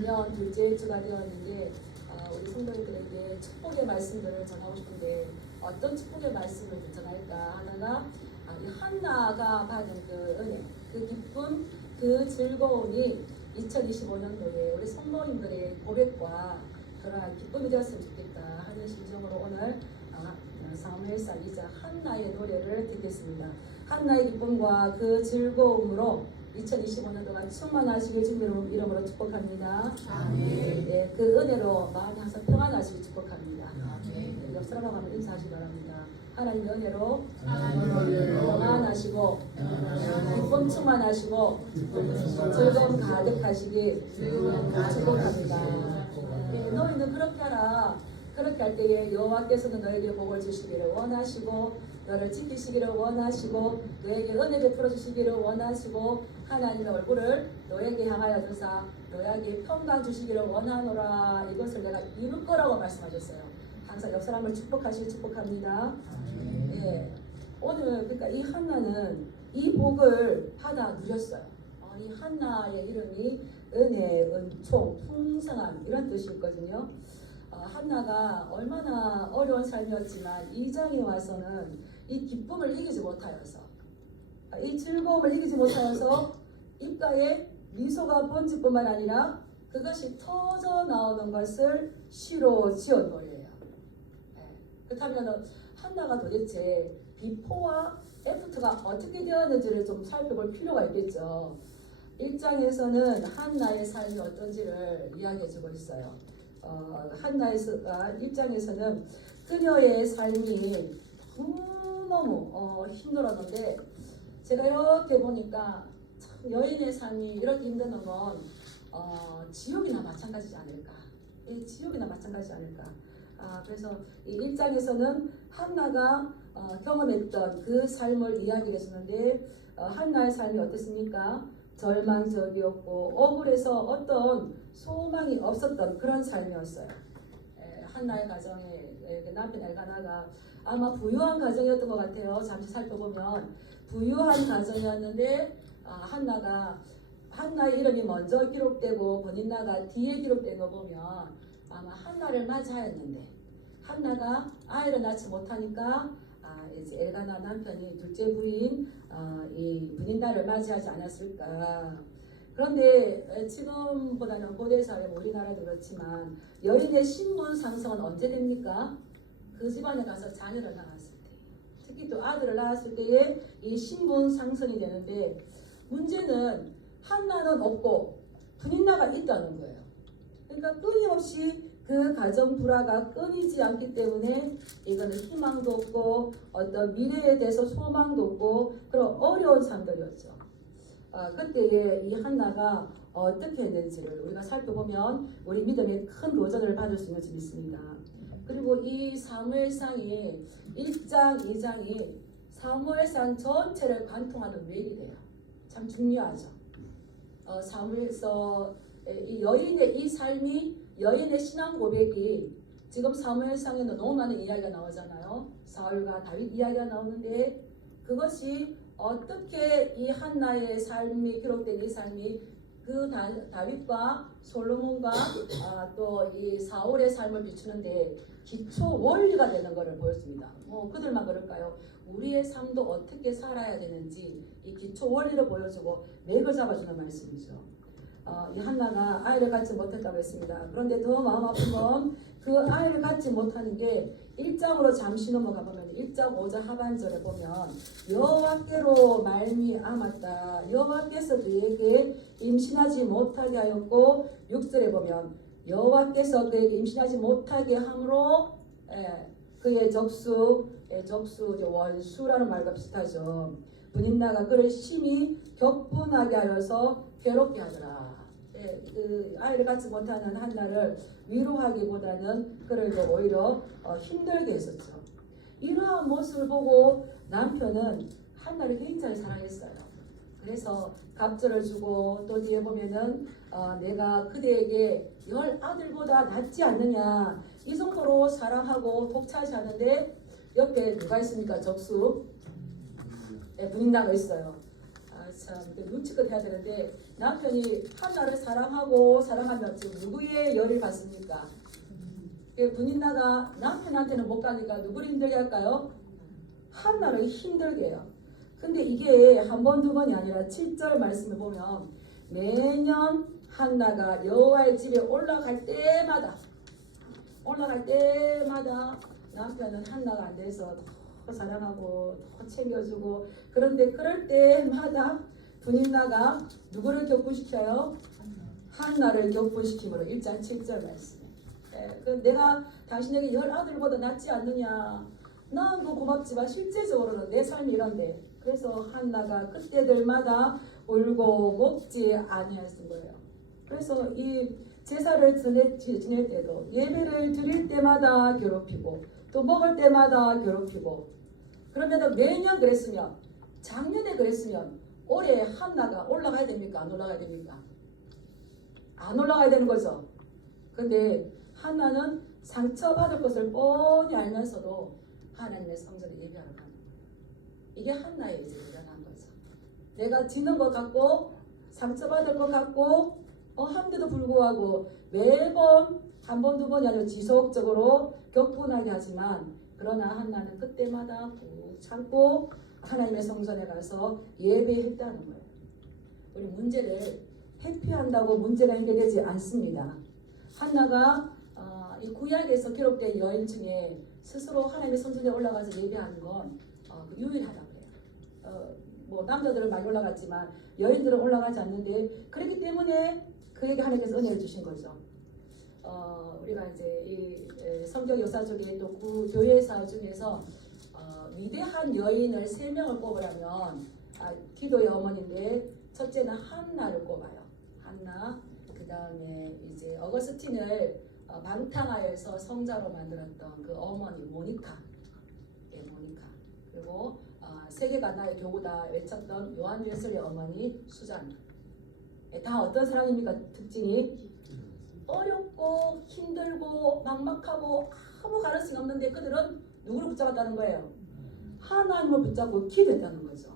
년 둘째 주가 되었는데 우리 성도님들에게 축복의 말씀들을 전하고 싶은데 어떤 축복의 말씀을 전할까 하다가 이 한나가 받은 그 은혜, 그 기쁨, 그 즐거움이 2025년도에 우리 성도님들의 고백과 그러한 기쁨이 되었으면 좋겠다 하는 심정으로 오늘 사무엘상 2장 한나의 노래를 듣겠습니다. 한나의 기쁨과 그 즐거움으로 2025년 동안 충만하시길 주님의 이름으로 축복합니다. 아멘. 네, 그 은혜로 마음이 항상 평안하시길 축복합니다. 아멘. 옆 사람하고 한번 인사하시기 바랍니다. 하나님의 은혜로 하나님의 평안하시고 기쁨 충만하시고 즐거움 가득하시길 축복합니다. 네, 너희는 그렇게 하라. 그렇게 할 때에 여호와께서는 너에게 복을 주시기를 원하시고 너를 지키시기를 원하시고 너에게 은혜 베풀어 주시기를 원하시고 하나님의 얼굴을 너에게 향하여 두사 너에게 평강 주시기를 원하노라. 이것을 내가 이룰 거라고 말씀하셨어요. 항상 옆 사람을 축복합니다. 예, 오늘 그러니까 이 한나는 이 복을 받아 누렸어요. 이 한나의 이름이 은혜, 은총, 풍성함 이런 뜻이 있거든요. 한나가 얼마나 어려운 삶이었지만 이 장에 와서는 이 기쁨을 이기지 못하여서 이 즐거움을 이기지 못하여서 입가에 미소가 번질 뿐만 아니라 그것이 터져 나오는 것을 시로 지은 거예요. 그렇다면 한나가 도대체 비포와 애프터가 어떻게 되었는지를 좀 살펴볼 필요가 있겠죠. 1장에서는 한나의 삶이 어떤지를 이야기해주고 있어요. 한나의 1장에서는 그녀의 삶이 너무너무 힘들었는데 제가 이렇게 보니까 참 여인의 삶이 이렇게 힘든 건 지옥이나 마찬가지지 않을까. 지옥이나 마찬가지지 않을까. 그래서 이 1장에서는 한나가 경험했던 그 삶을 이야기를 했었는데 한나의 삶이 어땠습니까? 절망적이었고 억울해서 어떤 소망이 없었던 그런 삶이었어요. 한나의 가정에 그 남편 엘가나가 아마 부유한 가정이었던 것 같아요. 잠시 살펴보면 부유한 가정이었는데 한나의 이름이 먼저 기록되고 버닌나가 뒤에 기록된 거 보면 아마 한나를 맞이하였는데 한나가 아이를 낳지 못하니까 이제 엘가나 남편이 둘째 부인 이 버닌나를 맞이하지 않았을까. 그런데 지금보다는 고대사회 우리나라도 그렇지만 여인의 신분 상승은 언제 됩니까? 그 집안에 가서 자녀를 낳았을 때, 특히 또 아들을 낳았을 때에 이 신분 상승이 되는데 문제는 한나는 없고 버닌나가 있다는 거예요. 그러니까 끊임없이 그 가정 불화가 끊이지 않기 때문에 이거는 희망도 없고 어떤 미래에 대해서 소망도 없고 그런 어려운 삶들이었죠. 그때에 이 한나가 어떻게 했는지를 우리가 살펴보면 우리 믿음에 큰 도전을 받을 수 있는 줄 믿습니다. 그리고 이 사무엘상이 1장, 2장이 사무엘상 전체를 관통하는 맥이래요. 참 중요하죠. 사무엘서 이 여인의 이 삶이 여인의 신앙 고백이 지금 사무엘상에는 너무 많은 이야기가 나오잖아요. 사울과 다윗 이야기가 나오는데 그것이 어떻게 이 한나의 삶이 기록된 이 삶이 그 다윗과 솔로몬과 또 이 사울의 삶을 비추는데 기초 원리가 되는 것을 보였습니다. 그들만 그럴까요? 우리의 삶도 어떻게 살아야 되는지 이 기초 원리를 보여주고 맥을 잡아주는 말씀이죠. 이 한나가 아이를 갖지 못했다고 했습니다. 그런데 더 마음 아픈 건 그 아이를 갖지 못하는 게 1장으로 잠시 넘어가 보면 1장 5절 하반절에 보면 여호와께로 말미암았다. 여호와께서 그에게 임신하지 못하게 하였고 6절에 보면 여호와께서 그에게 임신하지 못하게 함으로 그의 적수 원수라는 말과 비슷하죠. 분인나가 그를 심히 격분하게 하여서 괴롭게 하더라. 그 아이를 갖지 못하는 한나를 위로하기보다는 그를 더 오히려 힘들게 했었죠. 이러한 모습을 보고 남편은 한나를 굉장히 사랑했어요. 그래서 갑절을 주고 또 뒤에 보면은 내가 그대에게 10아들보다 낫지 않느냐 이 정도로 사랑하고 독차지하는데 옆에 누가 있습니까? 적수 분인나가 있어요. 참 눈치껏 해야 되는데 남편이 한나를 사랑하면 지금 누구의 열을 받습니까? 분인나가 남편한테는 못 가니까 누구를 힘들게 할까요? 한나를 힘들게 해요. 근데 이게 한 번, 두 번이 아니라 7절 말씀을 보면 매년 한나가 여호와의 집에 올라갈 때마다 남편은 한나가 안 돼서 더 사랑하고 더 챙겨주고 그런데 그럴 때마다 분인나가 누구를 격분시켜요? 한나를 격분시킴으로 1장 7절 말씀. 내가 당신에게 10아들보다 낫지 않느냐. 난 뭐 고맙지만 실제적으로는 내 삶이 이런데. 그래서 한나가 그때들마다 울고 먹지 아니했던 거예요. 그래서 이 제사를 지낼 때도 예배를 드릴 때마다 괴롭히고 또 먹을 때마다 괴롭히고 그러면 매년 그랬으면 작년에 그랬으면 올해 한나가 올라가야 됩니까? 안 올라가야 됩니까? 안 올라가야 되는 거죠. 근데 한나는 상처받을 것을 뻔히 알면서도 하나님의 성전에 예배하러 가는 거예요. 이게 한나의 이제 일어난 거죠. 내가 지는 것 같고 상처받을 것 같고 한데도 불구하고 매번 한 번, 두 번이 아니라 지속적으로 격분하게 하지만 그러나 한나는 그때마다 꾹 참고 하나님의 성전에 가서 예배했다는 거예요. 우리 문제를 회피한다고 문제가 해결되지 않습니다. 한나가 이 구약에서 기록된 여인 중에 스스로 하나님의 성전에 올라가서 예배하는 건 유일하다고 해요. 뭐 남자들은 많이 올라갔지만 여인들은 올라가지 않는데 그렇기 때문에 그에게 하나님께서 은혜를 주신 거죠. 우리가 이제 이 성경 역사 중에 또 교회 사업 중에서 위대한 여인을 3명을 뽑으라면 기도의 어머니인데 첫째는 한나를 꼽아요. 한나. 그 다음에 이제 어거스틴을 방탕하여서 성자로 만들었던 그 어머니 모니카. 모니카. 그리고 세계가 나의 교구다 외쳤던 요한 웨슬리 어머니 수잔. 다 어떤 사람입니까? 특징이 어렵고 힘들고 막막하고 아무 가능성이 없는데 그들은 누구를 붙잡았다는 거예요? 하나님을 붙잡고 기도했다는 거죠.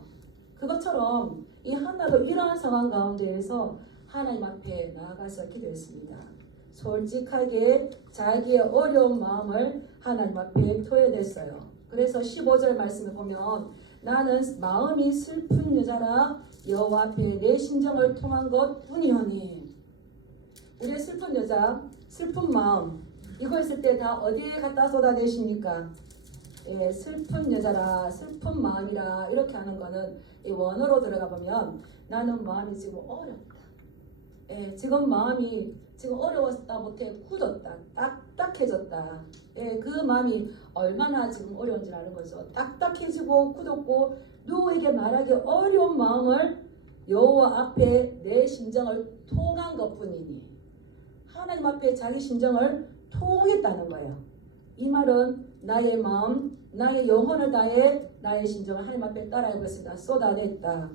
그것처럼 이 한나도 이러한 상황 가운데에서 하나님 앞에 나아가서 기도했습니다. 솔직하게 자기의 어려운 마음을 하나님 앞에 토해냈어요. 그래서 15절 말씀을 보면 나는 마음이 슬픈 여자라 여호와 앞에 내 심정을 통한 것 뿐이오니. 우리의 슬픈 여자, 슬픈 마음 이거 있을 때 다 어디에 갖다 쏟아내십니까? 슬픈 여자라 슬픈 마음이라 이렇게 하는 거는 이 원어로 들어가 보면 나는 마음이 지금 어렵다. 지금 마음이 지금 어려웠다 못해 굳었다. 딱딱해졌다. 그 마음이 얼마나 지금 어려운지 아는 거죠. 딱딱해지고 굳었고 누구에게 말하기 어려운 마음을 여호와 앞에 내 심정을 통한 것뿐이니 하나님 앞에 자기 심정을 통했다는 거예요. 이 말은 나의 마음, 나의 영혼을 다해 나의 심정을 하나님 앞에 따라해봤습니다. 쏟아냈다.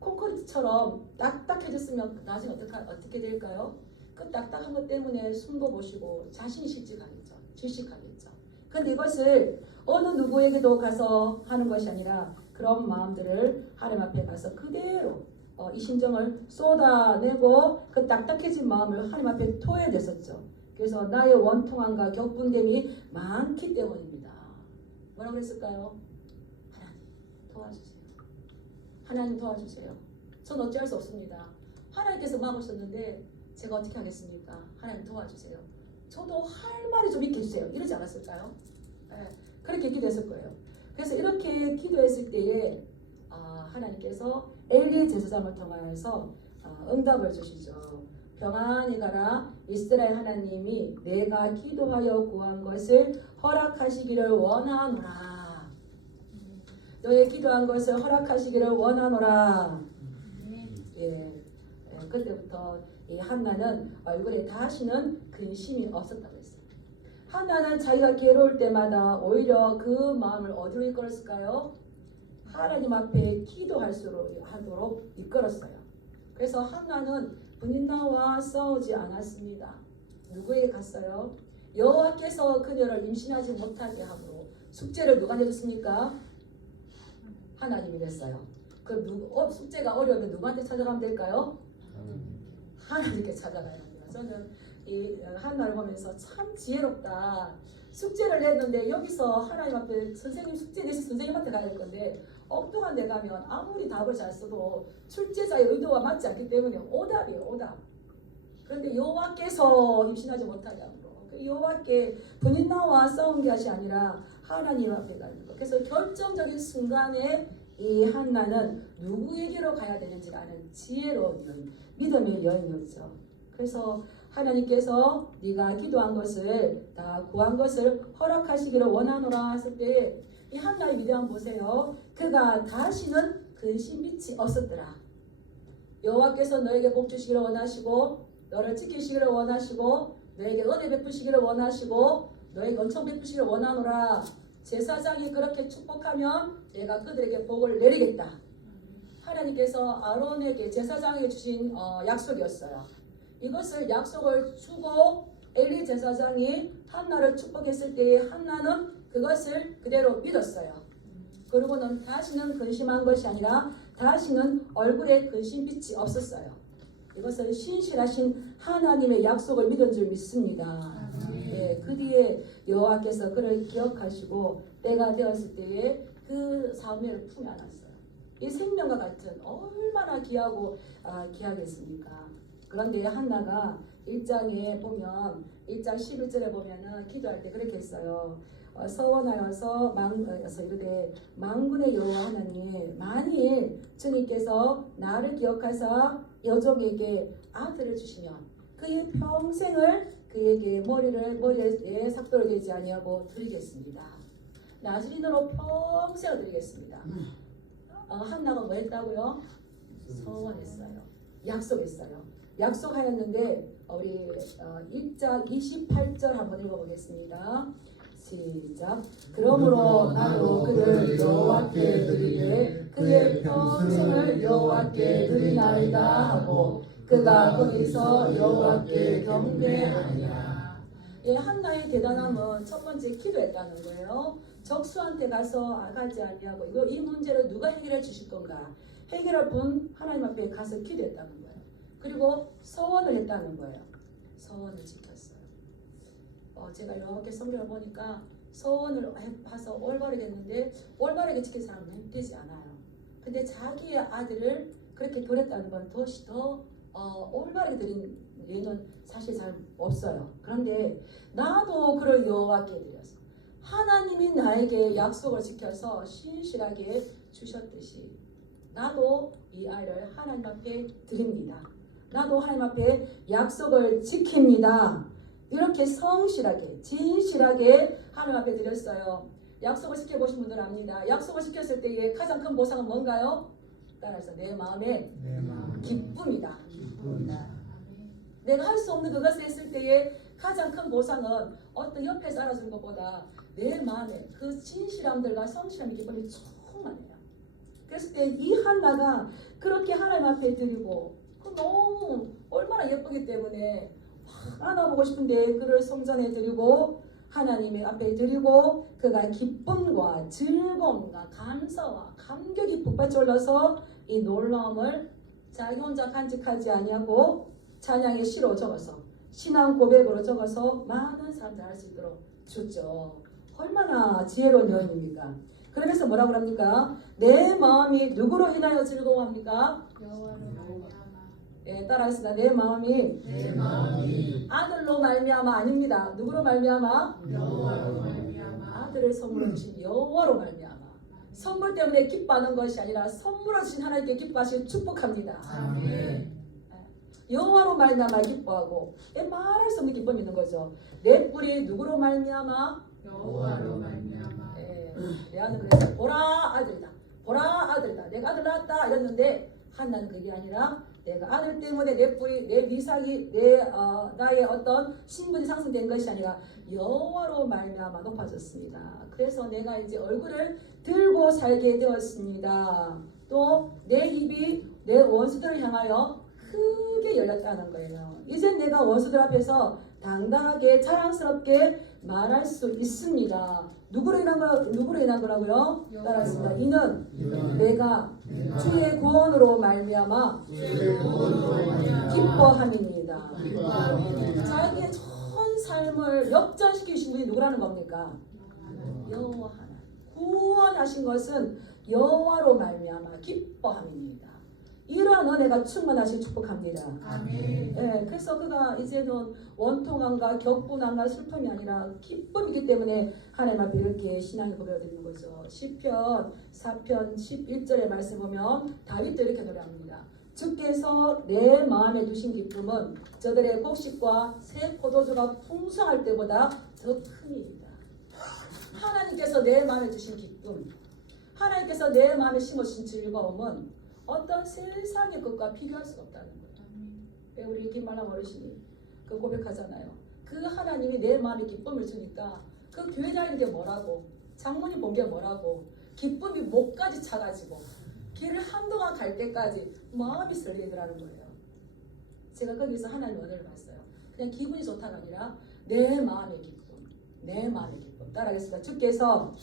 콘크리트처럼 딱딱해졌으면 나중에 어떻게 될까요? 그 딱딱한 것 때문에 숨도 보시고 자신이 실직하겠죠. 질식하겠죠. 근데 이것을 어느 누구에게도 가서 하는 것이 아니라 그런 마음들을 하나님 앞에 가서 그대로 이 심정을 쏟아내고 그 딱딱해진 마음을 하나님 앞에 토해냈었죠. 그래서 나의 원통함과 격분됨이 많기 때문입니다. 뭐라고 그랬을까요? 하나님 도와주세요. 하나님 도와주세요. 전 어찌할 수 없습니다. 하나님께서 막으셨는데 제가 어떻게 하겠습니까? 하나님 도와주세요. 저도 할 말이 좀 있게 해주세요. 이러지 않았을까요? 그렇게 기도했을 거예요. 그래서 이렇게 기도했을 때에 하나님께서 엘리 제사장을 통하여서 응답을 주시죠. 평안히 가라. 이스라엘 하나님이 내가 기도하여 구한 것을 허락하시기를 원하노라. 너의 기도한 것을 허락하시기를 원하노라. 그때부터 이 한나는 얼굴에 다시는 근심이 없었다고 했어요. 한나는 자기가 괴로울 때마다 오히려 그 마음을 어디로 이끌었을까요? 하나님 앞에 기도하도록 이끌었어요. 그래서 한나는 분인나와 싸우지 않았습니다. 누구에게 갔어요? 여호와께서 그녀를 임신하지 못하게 하므로 숙제를 누가 내줬습니까? 하나님이 됐어요. 그럼 숙제가 어려우면 누구한테 찾아가면 될까요? 하나님께 찾아가야 합니다. 저는 이 한나를 보면서 참 지혜롭다. 숙제를 냈는데 여기서 하나님 앞에 선생님 숙제 내신 선생님한테 가야 될 건데 엉뚱한 데 가면 아무리 답을 잘 써도 출제자의 의도와 맞지 않기 때문에 오답이에요. 오답. 그런데 여호와께서 임신하지 못하냐고. 여호와께 본인 나와 싸운 것이 아니라 하나님 앞에 가는 거. 그래서 결정적인 순간에 이 한나는 누구에게로 가야 되는지 아는 지혜로운 여인, 믿음의 여인이었죠. 그래서 하나님께서 네가 기도한 것을 다 구한 것을 허락하시기를 원하노라 했을 때 이 한나의 믿음 보세요. 그가 다시는 근심빛이 없었더라. 여호와께서 너에게 복 주시기를 원하시고 너를 지키시기를 원하시고 너에게 은혜 베푸시기를 원하시고 너에게 엄청 베푸시기를 원하노라. 제사장이 그렇게 축복하면 내가 그들에게 복을 내리겠다. 하나님께서 아론에게 제사장에게 주신 약속이었어요. 이것을 약속을 주고 엘리 제사장이 한나를 축복했을 때에 한나는 그것을 그대로 믿었어요. 그리고는 다시는 근심한 것이 아니라 다시는 얼굴에 근심빛이 없었어요. 이것은 신실하신 하나님의 약속을 믿은 줄 믿습니다. 네, 그 뒤에 여호와께서 그를 기억하시고 때가 되었을 때에 그 사무엘을 품에 안았어요. 이 생명과 같은 얼마나 귀하겠습니까? 그런데 한나가 1장에 보면 1장 11절에 보면은 기도할 때 그렇게 했어요. 서원하여서 이르되 만군의 여호와 하나님 만일 주님께서 나를 기억하사 여종에게 아들을 주시면 그의 평생을 그에게 머리에 삭도를 대지 아니하고 드리겠습니다. 나즈린으로 평생을 드리겠습니다. 한나가 뭐 했다고요? 서원했어요. 약속했어요. 약속하였는데 우리 1장 28절 한번 읽어보겠습니다. 시작. 그러므로 나도 그를 여호와께 드리되 그의 평생을 여호와께 드리나이다 하고 그가 거기서 여호와께 경배하니라. 예, 한나의 대단함은 첫 번째 기도했다는 거예요. 적수한테 가지 아니하고 이 문제를 누가 해결해 주실 건가? 해결할 분 하나님 앞에 가서 기도했다는 거예요. 그리고 서원을 했다는 거예요. 서원을 지켰어요. 제가 이렇게 성경을 보니까 서원을 해서 올바르게 했는데 올바르게 지킨 사람은 되지 않아요. 근데 자기의 아들을 그렇게 드렸다는 건 더 올바르게 드린 예는 사실 잘 없어요. 그런데 나도 그를 여호와께 드렸어. 하나님이 나에게 약속을 지켜서 신실하게 주셨듯이 나도 이 아이를 하나님 앞에 드립니다. 나도 하나님 앞에 약속을 지킵니다. 이렇게 성실하게 진실하게 하나님 앞에 드렸어요. 약속을 지켜보신 분들 압니다. 약속을 지켰을 때의 가장 큰 보상은 뭔가요? 따라서 내 마음의 기쁨이다. 내가 할 수 없는 그것을 했을 때의 가장 큰 보상은 어떤 옆에서 알아주는 것보다 내 마음에 그 진실함들과 성실함의 기쁨이 충만해요. 그랬을 때 이 한나가 그렇게 하나님 앞에 드리고 너무 얼마나 예쁘기 때문에 안아보고 싶은데 그를 성전에 드리고 하나님의 앞에 드리고 그가 기쁨과 즐거움과 감사와 감격이 북받쳐올라서 이 놀라움을 자기 혼자 간직하지 아니하고 찬양의 시로 적어서 신앙 고백으로 적어서 많은 사람들 알 수 있도록 줬죠. 얼마나 지혜로운 여인입니까? 그러면서 뭐라고 합니까? 내 마음이 누구로 인하여 즐거워합니까? 예, 따라하겠습니다. 내 마음이 아들로 말미암아 아닙니다. 누구로 말미암아? 여호와로 말미암아. 아들을 선물로 주신 여호와로 말미암아. 선물 때문에 기뻐하는 것이 아니라 선물로 주신 하나님께 기뻐하시고 축복합니다. 아멘. 여호와로 말미암아 기뻐하고 말할 수 없는 기쁨이 있는 거죠. 내 뿔이 누구로 말미암아? 여호와로 말미암아. 내 아들 그래서 보라 아들이다. 보라 아들이다. 내가 아들 낳았다 이랬는데 한나는 그게 아니라 내가 아들 때문에 내 뿔이 내 위상이 나의 어떤 신분이 상승된 것이 아니라 여호와로 말미암아 높아졌습니다. 그래서 내가 이제 얼굴을 들고 살게 되었습니다. 또 내 입이 내 원수들을 향하여 크게 열렸다는 거예요. 이제 내가 원수들 앞에서 당당하게 자랑스럽게 말할 수 있습니다. 누구로 인한 거라고요? 따라하겠습니다. 이는 내가 주의 구원으로 말미암아 기뻐함이니이다. 자기의 전 삶을 역전시키신 분이 누구라는 겁니까? 여호와 하나님. 구원하신 것은 여호와로 말미암아 기뻐함이니이다. 이러한 은혜가 충만하실 축복합니다. 아멘. 예, 그래서 그가 이제는 원통함과 격분함과 슬픔이 아니라 기쁨이기 때문에 하나님 앞에 이렇게 신앙이 고백되는 거죠. 시편 4편 11절의 말씀 보면 다윗도 이렇게 노래합니다. 주께서 내 마음에 두신 기쁨은 저들의 곡식과 새 포도주가 풍성할 때보다 더 큽니다. 하나님께서 내 마음에 두신 기쁨, 하나님께서 내 마음에 심으신 즐거움은 어떤 세상의 것과 비교할 수가 없다는 거예요. 우리 김말람 어르신이 그 고백하잖아요. 그 하나님이 내 마음에 기쁨을 주니까 그 교회 다니는 게 뭐라고, 장모님 본 게 뭐라고, 기쁨이 목까지 차가지고 길을 한동안 갈 때까지 마음이 설레더라는 거예요. 제가 거기서 하나님의 은혜를 봤어요. 그냥 기분이 좋다가 아니라 내 마음의 기쁨, 내 마음의 기쁨. 따라하겠습니다. 주께서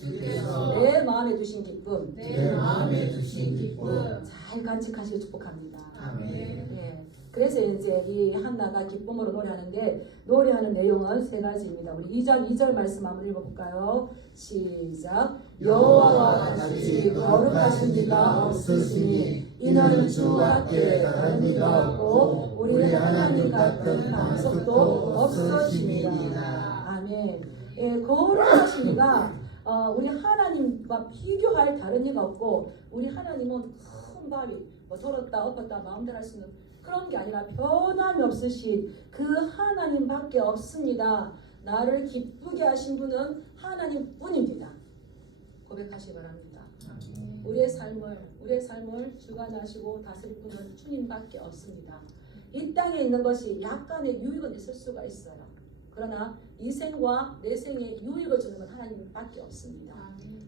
내 마음에 두신 기쁨, 내 마음에 두신 기쁨 잘 간직하시고 축복합니다. 아멘. 예. 그래서 이제 이 한나가 기쁨으로 노래하는데, 노래하는 내용은 세 가지입니다. 우리 2장 2절 말씀 한번 읽어볼까요? 시작. 여호와와 같이 거룩하신 이가 없으시니 이는 주 밖에 다른 이가 없고 우리 하나님 같은 방석도 없으십니다. 아멘. 예, 거룩하신 이가 우리 하나님과 비교할 다른 이가 없고, 우리 하나님은 큰 바위 뭐 돌았다 엎었다 마음대로 할 수 있는 그런 게 아니라 변함이 없으신 그 하나님밖에 없습니다. 나를 기쁘게 하신 분은 하나님뿐입니다. 고백하시기 바랍니다. 우리의 삶을 주관하시고 다스릴 분은 주님밖에 없습니다. 이 땅에 있는 것이 약간의 유익은 있을 수가 있어요. 그러나 이 생과 내 생에 유익을 주는 건 하나님밖에 없습니다.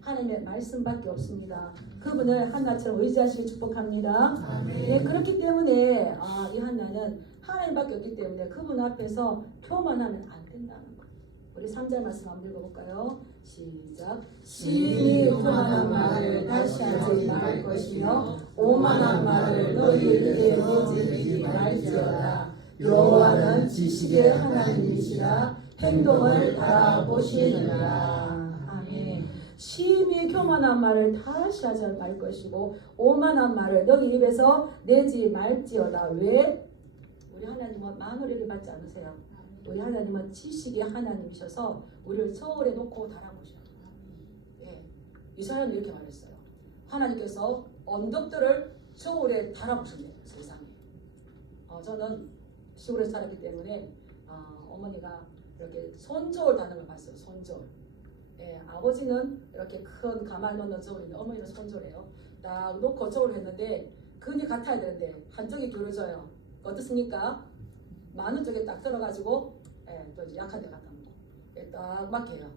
하나님의 말씀밖에 없습니다. 그분을 한나처럼 의지하시길 축복합니다. 네, 그렇기 때문에 이 한나는 하나님밖에 없기 때문에 그분 앞에서 교만하면 안 된다는 거예요. 우리 3절 말씀 한번 읽어볼까요? 시작. 시인이 교만한 말을 다시 하지 말을 것이며 오만한 말을 너희 입에 내지 말지어다. 여호와는 지식의 하나님이시라 행동을 바라보시느니라. 아멘. 심히 교만한 말을 다시 하지 말 것이고 오만한 말을 너희 입에서 내지 말지어다. 왜? 우리 하나님은 만월에게 받지 않으세요. 우리 하나님은 지식의 하나님이셔서 우리를 저울에 놓고 달아보셔요. 예. 이 사람이 이렇게 말했어요. 하나님께서 언덕들을 저울에 달아보신대요. 세상에. 저는 시골에서 살았기 때문에 어머니가 이렇게 손저울 다는 걸 봤어요. 손저울. 예, 아버지는 이렇게 큰 가마에 넣는 저울인데 어머니는 손저울이에요. 딱 놓고 저울을 했는데 근이 같아야 되는데 한쪽이 기울어져요. 어떻습니까? 많은 쪽에 딱 들어가지고 또 이제 약한 데 갖다 놓고 딱 막혀요.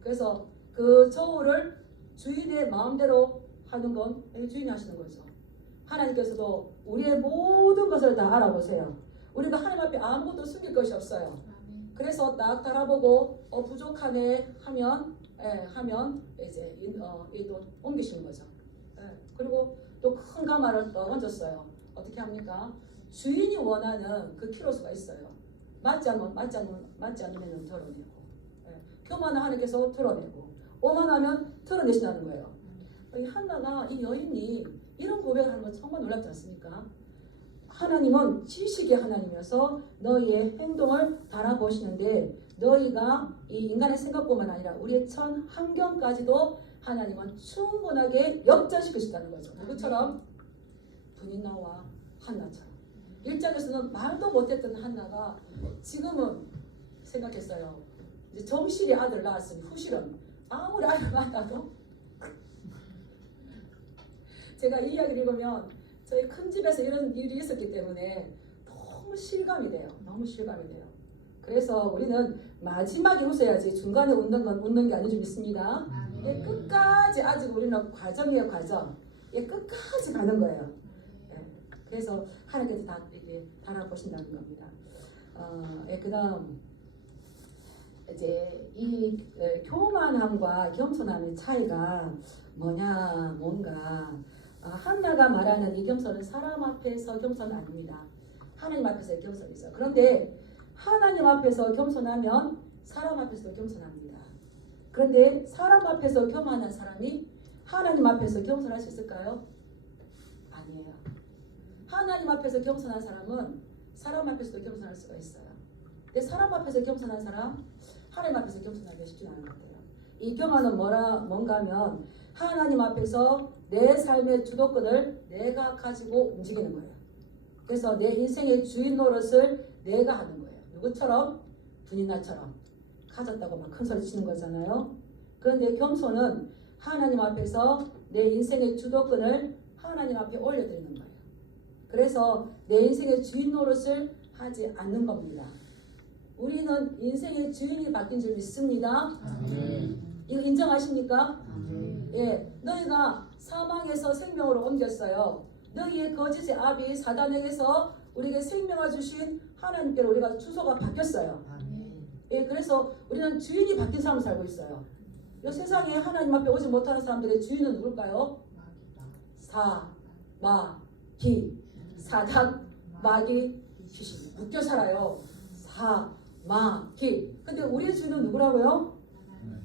그래서 그 저울을 주인의 마음대로 하는 건 주인이 하시는 거죠. 하나님께서도 우리의 모든 것을 다 알아보세요. 우리가 하나님 앞에 아무것도 숨길 것이 없어요. 그래서 딱 달아보고 부족하네 하면 이제 또 옮기시는 거죠. 그리고 또 큰 가마를 또 얹었어요. 어떻게 합니까? 주인이 원하는 그 키로수가 있어요. 맞지 않으면 덜어내고, 교만한 하나님께서 덜어내고, 오만하면 덜어내신다는 거예요. 이 한나가, 이 여인이 이런 고백을 하는 건 정말 놀랍지 않습니까? 하나님은 지식의 하나님이어서 너희의 행동을 달아보시는데, 너희가 이 인간의 생각뿐만 아니라 우리의 전 환경까지도 하나님은 충분하게 역전시키신다는 거죠. 누구처럼? 분인나와 한나처럼. 1장에서는 말도 못했던 한나가 지금은 생각했어요. 이제 정실이 아들 낳았으니 후실은 아무리 아이를 낳아도 제가 이 이야기를 읽으면 저희 큰 집에서 이런 일이 있었기 때문에 너무 실감이 돼요. 그래서 우리는 마지막에 웃어야지 중간에 웃는 게 아닌 줄 믿습니다. 예, 끝까지 아직 우리는 과정이에요. 과정. 예, 끝까지 가는 거예요. 그래서 하나님께서 다 이렇게 달아보신다는 겁니다. 그다음 이제 이 교만함과 겸손함의 차이가 뭔가 한나가 말하는 이 겸손은 사람 앞에서 겸손 아닙니다. 하나님 앞에서의 겸손이죠. 그런데 하나님 앞에서 겸손하면 사람 앞에서도 겸손합니다. 그런데 사람 앞에서 교만한 사람이 하나님 앞에서 겸손할 수 있을까요? 아니에요. 하나님 앞에서 겸손한 사람은 사람 앞에서도 겸손할 수가 있어요. 근데 사람 앞에서 겸손한 사람, 하나님 앞에서 겸손하기가 쉽지 않은 것 같아요. 이 교만은 뭔가 하면 하나님 앞에서 내 삶의 주도권을 내가 가지고 움직이는 거예요. 그래서 내 인생의 주인 노릇을 내가 하는 거예요. 누구처럼? 분인나처럼 가졌다고 막 큰 소리 치는 거잖아요. 그런데 겸손은 하나님 앞에서 내 인생의 주도권을 하나님 앞에 올려드리는 거예요. 그래서 내 인생의 주인 노릇을 하지 않는 겁니다. 우리는 인생의 주인이 바뀐 줄 믿습니다. 이거 인정하십니까? 예, 너희가 사망에서 생명으로 옮겼어요. 너희의 거짓의 아비 사단에게서 우리에게 생명을 주신 하나님께로 우리가 주소가 바뀌었어요. 예, 그래서 우리는 주인이 바뀐 삶을 살고 있어요. 이 세상에 하나님 앞에 오지 못하는 사람들의 주인은 누굴까요? 마귀, 사단, 마귀, 귀신 묶여 살아요. 마귀. 근데 우리의 주인은 누구라고요?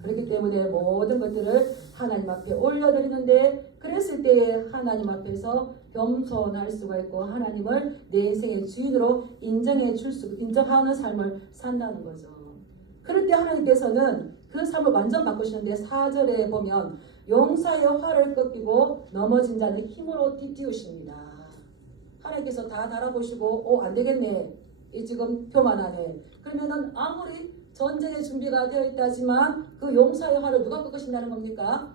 그렇기 때문에 모든 것들을 하나님 앞에 올려드리는데, 그랬을 때에 하나님 앞에서 겸손할 수가 있고 하나님을 내 인생의 주인으로 인정하는 삶을 산다는 거죠. 그럴 때 하나님께서는 그 삶을 완전 바꾸시는데 4절에 보면 용사의 활을 꺾이고 넘어진 자는 힘으로 띠띠우십니다. 하나님께서 다 달아보시고 안 되겠네, 이 지금 교만하네, 그러면은 아무리 전쟁의 준비가 되어 있다지만 그 용사의 활을 누가 꺾으신다는 겁니까?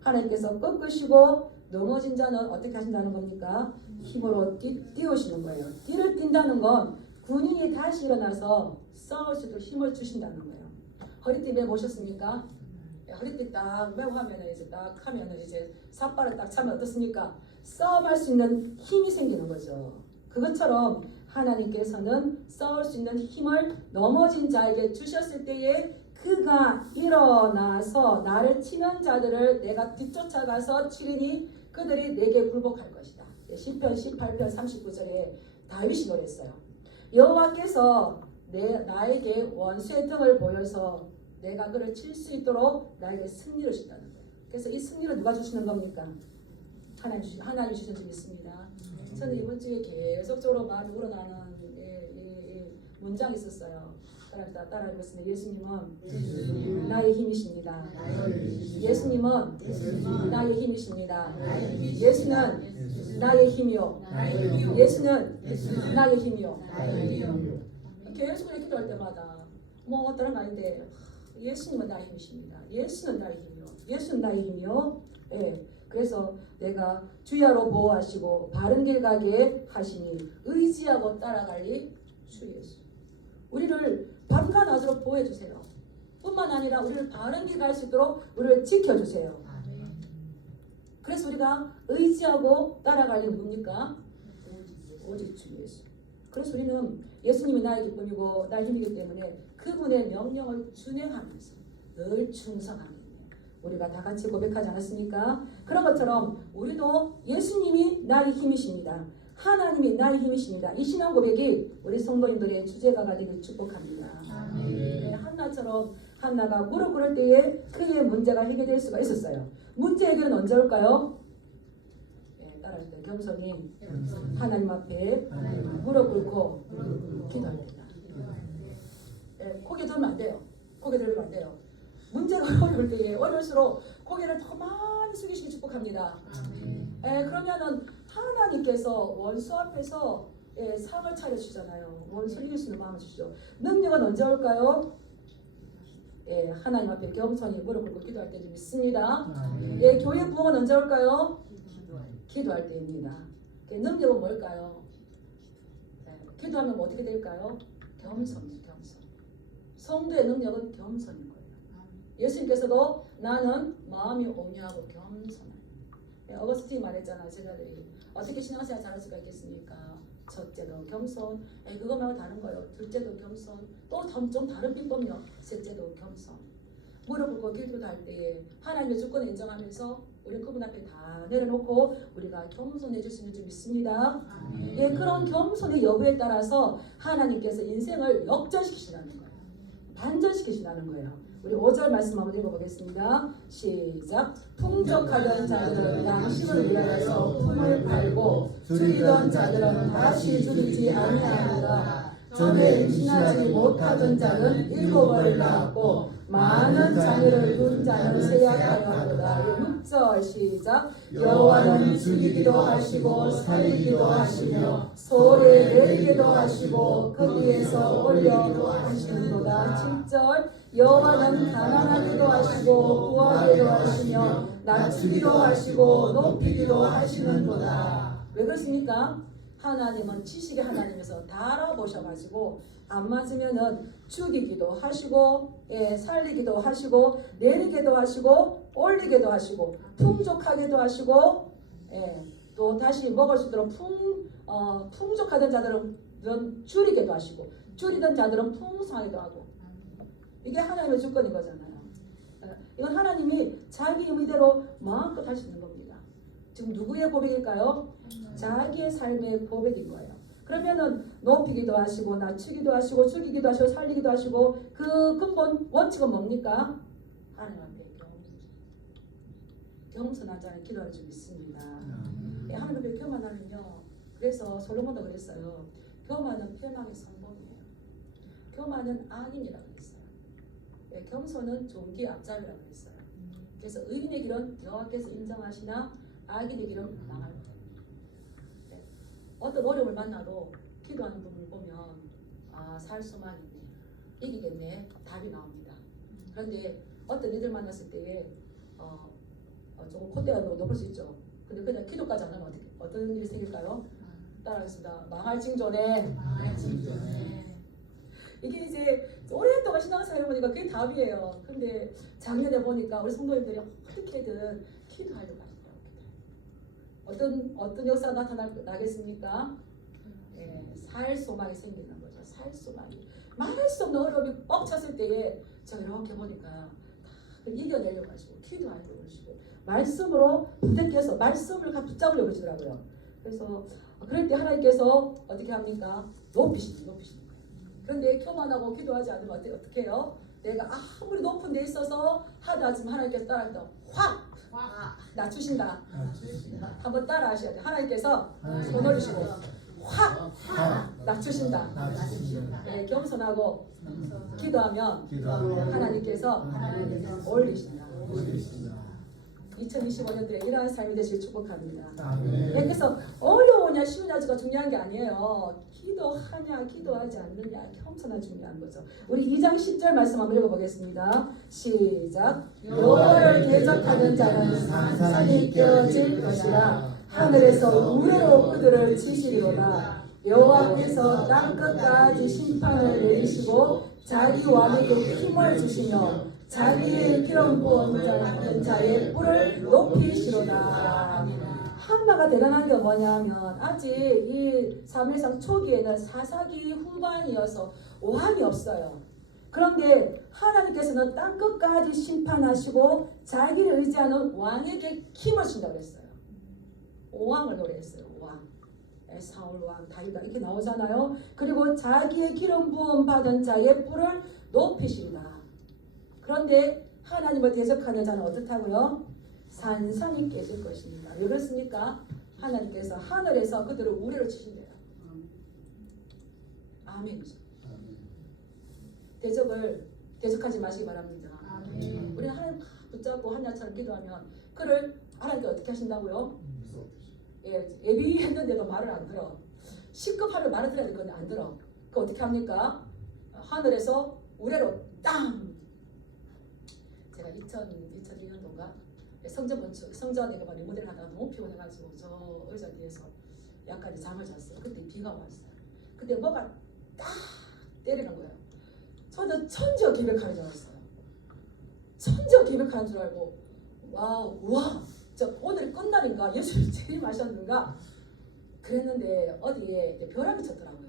하나님께서 꺾으시고 넘어진 자는 어떻게 하신다는 겁니까? 힘으로 띄우시는 거예요. 뒤를 띈다는 건 군인이 다시 일어나서 싸울 수 있도록 힘을 주신다는 거예요. 허리띠 매 보셨습니까? 허리띠 딱 매고 하면은 이제 삿발을 딱 차면 어떻습니까? 싸움할 수 있는 힘이 생기는 거죠. 그것처럼 하나님께서는 싸울 수 있는 힘을 넘어진 자에게 주셨을 때에 그가 일어나서 나를 치는 자들을 내가 뒤쫓아가서 치리니 그들이 내게 굴복할 것이다. 시편 18편 39절에 다윗이 노래했어요. 여호와께서 나에게 원수의 등을 보여서 내가 그를 칠 수 있도록 나에게 승리를 주신다는 거예요. 그래서 이 승리를 누가 주시는 겁니까? 하나님 주신 줄 믿습니다. 저는 이번 주에 계속적으로 많이 우러나는 문장이 있었어요. 따라 읽었습니다. 예수님은 나의 힘이십니다. 예수님은 나의 힘이십니다. 예수는 나의 힘이요. 예수는 나의 힘이요. 계속 이렇게 기도할 때마다 뭐 다른 거 아닌데 예수님은 나의 힘이십니다. 예수는 나의 힘이요. 예수는 나의 힘이요. 예. 그래서 내가 주야로 보호하시고 바른 길 가게 하시니 의지하고 따라갈리 주 예수. 우리를 밤과 낮으로 보호해 주세요. 뿐만 아니라 우리를 바른 길 갈 수 있도록 우리를 지켜주세요. 그래서 우리가 의지하고 따라갈리 뭡니까? 오직 주 예수. 그래서 우리는 예수님이 나의 기쁨이고 나의 힘이기 때문에 그분의 명령을 준행하면서 늘 충성하는 우리가 다 같이 고백하지 않았습니까? 그런 것처럼 우리도 예수님이 나의 힘이십니다. 하나님이 나의 힘이십니다. 이 신앙 고백이 우리 성도님들의 주제가 되기를 축복합니다. 네, 한나처럼 한나가 무릎 꿇을 때에 그의 문제가 해결될 수가 있었어요. 문제 해결은 언제 올까요? 네, 따라할 때 겸손히 하나님 앞에 무릎 꿇고 기도할 때다. 네, 고개 들면 안 돼요. 고개 들면 안 돼요. 문제가 어려울 때에 어려울수록 고개를 더 많이 숙이시기 축복합니다. 그러면은 하나님께서 원수 앞에서 상을 차려주잖아요. 원수 이길 수 있는 마음을 주시죠. 능력은 언제 올까요? 하나님 앞에 겸손히 무릎 꿇고 기도할 때 믿습니다. 교회 부흥은 언제 올까요? 기도할 때입니다. 능력은 뭘까요? 기도하면 뭐 어떻게 될까요? 겸손이죠. 겸손. 성도의 능력은 겸손인 거예요. 예수님께서도 나는 마음이 온유하고 겸손해. 어거스틴이 말했잖아요. 제자들이 어떻게 신앙생활 잘할 수가 있겠습니까? 첫째도 겸손, 그거 말고 다른 거요. 둘째도 겸손, 또 좀 다른 비법이요. 셋째도 겸손. 무릎 꿇고 기도를 할 때에 하나님의 주권을 인정하면서 우리 그분 앞에 다 내려놓고 우리가 겸손해질 수 있는 줄 믿습니다. 예, 그런 겸손의 여부에 따라서 하나님께서 인생을 역전시키시라는 거예요. 반전시키시라는 거예요. 우리 5절 말씀 한번 읽어보겠습니다. 시작. 풍족하던 자들은 양식을 위하여서 품을 팔고 줄이던 자들은 다시 줄이지 아니하리라. 전에 임신하지 못하던 자는 7벌을 낳았고 많은 자녀를 둔 자는 세약하여 하도다. 6절 시작. 여호와는 죽이기도 하시고 살리기도 하시며 소를 내리기도 하시고 그 위에서 올려도 하시는도다. 7절 여호와는 가난하기도 하시고 부하게도 하시며 낮추기도 하시고 높이기도 하시는도다. 왜 그렇습니까? 하나님은 지식의 하나님에서 다 알아보셔가지고 안 맞으면은 죽이기도 하시고, 살리기도 하시고, 내리기도 하시고, 올리기도 하시고, 풍족하게도 하시고, 또 다시 먹을 수 있도록 풍족하던 자들은 줄이기도 하시고, 줄이던 자들은 풍성하기도 하고. 이게 하나님의 주권인 거잖아요. 이건 하나님이 자기 의미대로 마음껏 할 수 있는 겁니다. 지금 누구의 고백일까요? 자기의 삶의 고백인 거예요. 그러면은 높이기도 하시고 낮추기도 하시고 죽이기도 하시고 살리기도 하시고 그 근본 원칙은 뭡니까? 하나님 앞에 겸손한 자는 기도할 줄 믿습니다. 하나님 앞에 교만하면요. 그래서 솔로몬도 그랬어요. 교만은 패망의 성공이에요. 교만은 악인이라고 그랬어요. 겸손은 종기 앞잡이라고 그랬어요. 그래서 의인의 길은 여호와께서 인정하시나 악인의 길은 망할 거예요. 어떤 어려움을 만나도 기도하는 분을 보면 살 수만 있네, 이기겠네, 답이 나옵니다. 그런데 어떤 일들 만났을 때에 조금 콧대가 높을 수 있죠. 근데 그냥 기도까지 안 하면 어떤 일이 생길까요? 따라하겠습니다. 망할 징조네. 이게 이제 오랫동안 신앙생활 해보니까 그게 답이에요. 근데 작년에 보니까 우리 성도님들이 어떻게든 기도하려고 하시더라고요. 어떤 역사가 나타나겠습니까? 살 소망이 생기는 거죠. 살 소망이. 말할 수 없는 어려움이 뻑쳤을 때에 제가 이렇게 보니까 다 이겨내려고 하시고 기도하려고 그러시고 말씀으로 부대껴서 말씀을 붙잡으려고 그러시더라고요. 그래서 그럴 때 하나님께서 어떻게 합니까? 높이시는 거예요. 그런데 교만하고 기도하지 않으면 어떻게 해요? 내가 아무리 높은 데 있어서 하다 하지만 하나님께서 따라하다 확 낮추신다. 한번 따라 하셔야 돼요. 하나님께서 손 올리시고 확 낮추신다. 겸손하고 기도하면 하나님께서 올리신다. 2025년도에 이러한 삶이 되시길 축복합니다. 그래서 어려우냐 쉬우냐가 중요한 게 아니에요. 기도하냐 기도하지 않느냐 겸손한 중요한 거죠. 우리 2장 10절 말씀 한번 읽어보겠습니다. 시작. 여호와를 대적하는 자는 산산이 깨어질 것이라. 하늘에서 우레로 그들을 치시리로다. 여호와께서 땅끝까지 심판을 내리시고 자기 왕에게 힘을 주시며 자기의 기름 부은 자의 뿔을 높이시로다. 한나가 대단한 게 뭐냐면 아직 이 사무엘상 초기에는 사사기 후반이어서 왕이 없어요. 그런데 하나님께서는 땅끝까지 심판하시고 자기를 의지하는 왕에게 힘을 주신다고 했어요. 왕을 노래했어요. 왕. 사울 왕, 다윗 왕 이렇게 나오잖아요. 그리고 자기의 기름 부음 받은 자의 뿔을 높이신다. 그런데 하나님을 대적하는 자는 어떻다고요? 산산이 깨질 것입니다. 왜 그렇습니까? 하나님께서 하늘에서 그들을 우레로 치신대요. 아멘이죠. 대적하지 마시기 바랍니다. 우리가 하나님 붙잡고 한나처럼 기도하면 그를 하나님께 어떻게 하신다고요? 예비했는데도 말을 안 들어. 시급하면 말을 들어야 될 건데 안 들어. 그 어떻게 합니까? 하늘에서 우레로 땅! 제가 2001년도인가 성전 건축, 성전에 리모델을 하다가 너무 피곤해가지고 저 의자 뒤에서 약간 잠을 잤어요. 그때 비가 왔어요. 그때 뭐가 딱 때리는 거예요. 저는 천지가 기백하는 줄 알았어요. 천지가 기백하는 줄 알고 와, 저 오늘 끝날인가 예수를 제일 마셨는가 그랬는데 어디에 이제 벼락이 쳤더라고요.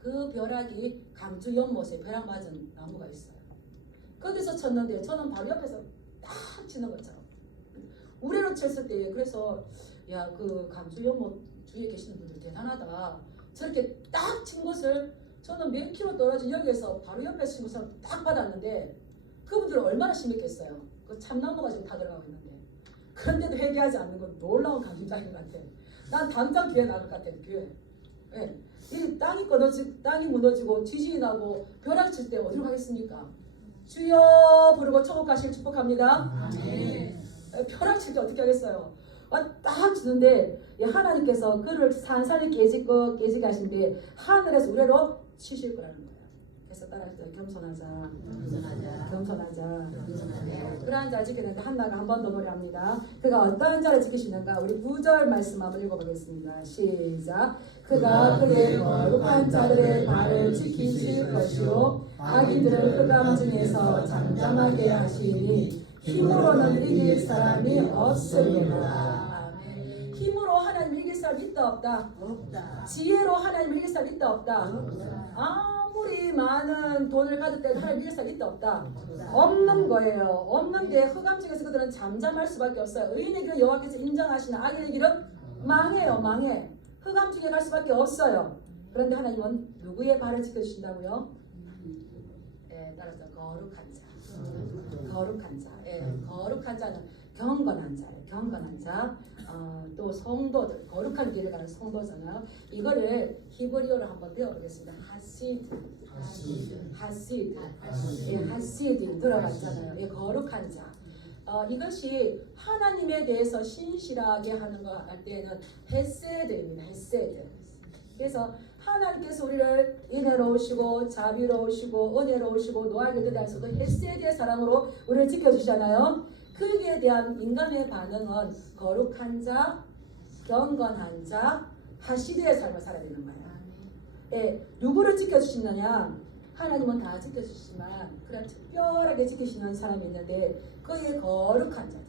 그 벼락이 강주 연못에 벼락 맞은 나무가 있어요. 거기서 쳤는데 저는 바로 옆에서 딱 치는 것처럼 우레로 쳤을 때 그래서 야, 그 강주 연못 주위에 계시는 분들 대단하다. 저렇게 딱 친 것을 저는 몇 킬로 떨어진 여기에서 바로 옆에 친 것을 딱 받았는데 그분들은 얼마나 심했겠어요. 그 참나무가 지금 다 들어가고 있는데 그런데도 회개하지 않는 건 놀라운 강심장인 것 같아. 난 당장 교회 나갈 것 같아. 교회. 예. 이 땅이 무너지고 지진이 나고 벼락 칠 때 어디로 가겠습니까? 주여 부르고 천국 가시길 축복합니다. 아멘. 벼락 칠 때 어떻게 하겠어요? 딱 주는데 하나님께서 그를 산산이 깨지게 하신데 하늘에서 우레로 치실 거라는 거예요. 그래서 따라서 겸손하자. 그러한 자를 지키는데 한나가 한 번 더 노래합니다. 그가 어떠한 자를 지키시는가? 우리 9절 말씀 한번 읽어보겠습니다. 시작. 그가 그의 거룩한 자들의 발을 지키실 것이요 악인들을 흑암 중에서 잠잠하게 하시니 힘으로는 이길 사람이 없으리라. 아멘. 힘으로 하나님 이길 사람이 있다 없다? 없다. 지혜로 하나님 이길 사람이 있다 없다? 없다. 아무리 많은 돈을 가질 때 하나님 이길 사람이 있다 없다? 없다. 없는 거예요. 없는데 흑암 중에서 그들은 잠잠할 수밖에 없어요. 의인의 길을 여호와께서 인정하시는 악인의 길은 망해요. 망해. 흑암 중에 갈 수밖에 없어요. 그런데 하나님은 누구의 발을 지켜주신다고요? 따라서 거룩한 자. 거룩한 자. 거룩한 자는 경건한 자예요. 경건한 자. 또 성도들, 거룩한 길을 가는 성도잖아요. 이거를 히브리어로 한번 배워보겠습니다. 하시드 들어갔잖아요. 거룩한 자. 이것이 하나님에 대해서 신실하게 하는 거 할 때는 헤세드입니다. 헤세드. 그래서 하나님께서 우리를 인애로우시고 자비로우시고 은혜로우시고 노하게 대하여서 그 헤세드의 사랑으로 우리를 지켜주잖아요. 그에 대한 인간의 반응은 거룩한 자, 경건한 자, 하시드의 삶을 살아야 되는 거예요. 누구를 지켜주시느냐? 하나님은 다 지켜주시지만 그런 특별하게 지키시는 사람이 있는데 그의 거룩한 자들,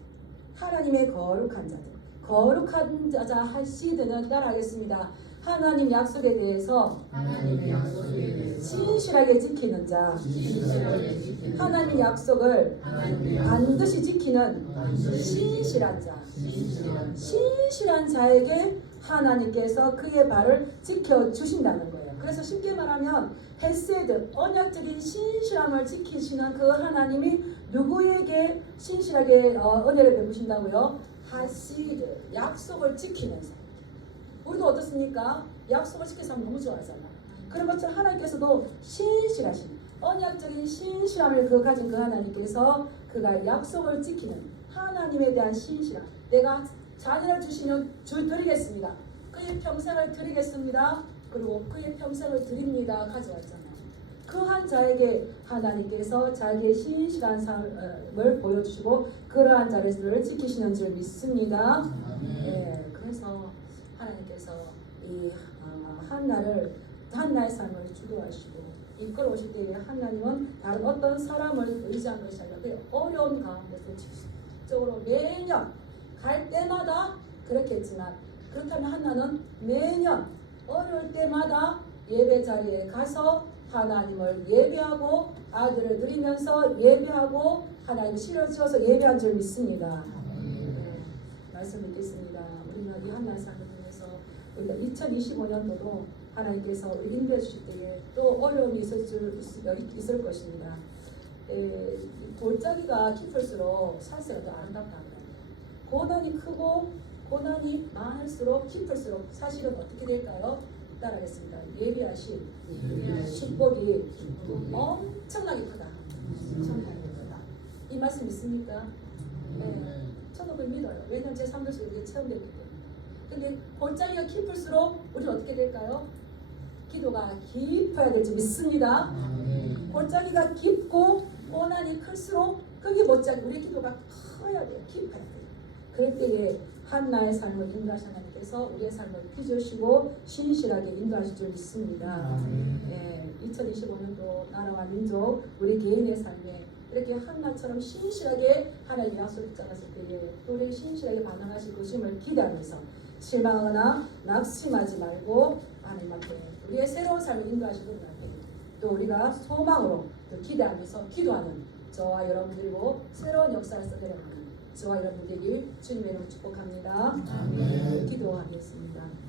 하나님의 거룩한 자들, 거룩한 자 하시드는 따라하겠습니다. 하나님 약속에 대해서 신실하게 지키는 자, 하나님 약속을 반드시 지키는 신실한 자, 신실한 자에게 하나님께서 그의 발을 지켜주신다는 거예요. 그래서 쉽게 말하면 헤세드, 언약적인 신실함을 지키시는 그 하나님이 누구에게 신실하게 은혜를 베푸신다고요? 하시드, 약속을 지키는 사람. 우리도 어떻습니까? 약속을 지키는 사람 너무 좋아하잖아. 그런 것처럼 하나님께서도 신실하신 언약적인 신실함을 가진 그 하나님께서 그가 약속을 지키는 하나님에 대한 신실함. 내가 자녀를 주시면 드리겠습니다. 그의 평생을 드리겠습니다. 그리고 그의 평생을 드립니다. 가져왔잖아요. 그 한 자에게 하나님께서 자기의 신실한 삶을 보여주시고 그러한 자를 지키시는 줄 믿습니다. 그래서 하나님께서 이 한나의 삶을 주도하시고 이끌어오실 때에 하나님은 다른 어떤 사람을 의지한 것이 아니라 그 어려운 가운데서 직접적으로 매년 갈 때마다 그렇게 했지만 그렇다면 한나는 매년 어려울 때마다 예배 자리에 가서 하나님을 예배하고 아들을 드리면서 예배하고 하나님 실어주어서 예배한 줄 믿습니다. 말씀 믿겠습니다. 우리는 이 한나의 삶을 통해서 우리가 2025년도도 하나님께서 우리 인도해 주실 때에 또 어려움이 있을 것입니다. 돌짜기가 깊을수록 산세가 더 아름답다. 고난이 크고 고난이 많을수록 깊을수록 사실은 어떻게 될까요? 따라하겠습니다. 예비하신 축복이 엄청나게 크다. 엄청나게 크다. 이 말씀 믿습니까? 저도 그걸 믿어요. 왜냐하면 제 삶에서 이게 체험됐기 때문에. 근데 골짜기가 깊을수록 우리는 어떻게 될까요? 기도가 깊어야 될 줄 믿습니다. 골짜기가 깊고 고난이 클수록 거기 못지않게 우리 기도가 커야 돼요. 깊어야 돼요. 그럴 때에 한나의 삶을 인도하신 하나님께서 우리의 삶을 빚으시고 신실하게 인도하실 줄 믿습니다. 2025년도 나라와 민족 우리 개인의 삶에 이렇게 한나처럼 신실하게 하나님의 약속을 붙잡았을 때에 또 우리 신실하게 반응하실 것임을 기대하면서 실망하거나 낙심하지 말고 하나님 앞에 우리의 새로운 삶을 인도하시는 분 앞에 또 우리가 소망으로 또 기대하면서 기도하는 저와 여러분들이고 새로운 역사를 써내려가는 저와 여러분 되길 주님의 이름으로 축복합니다. 아멘. 기도하겠습니다.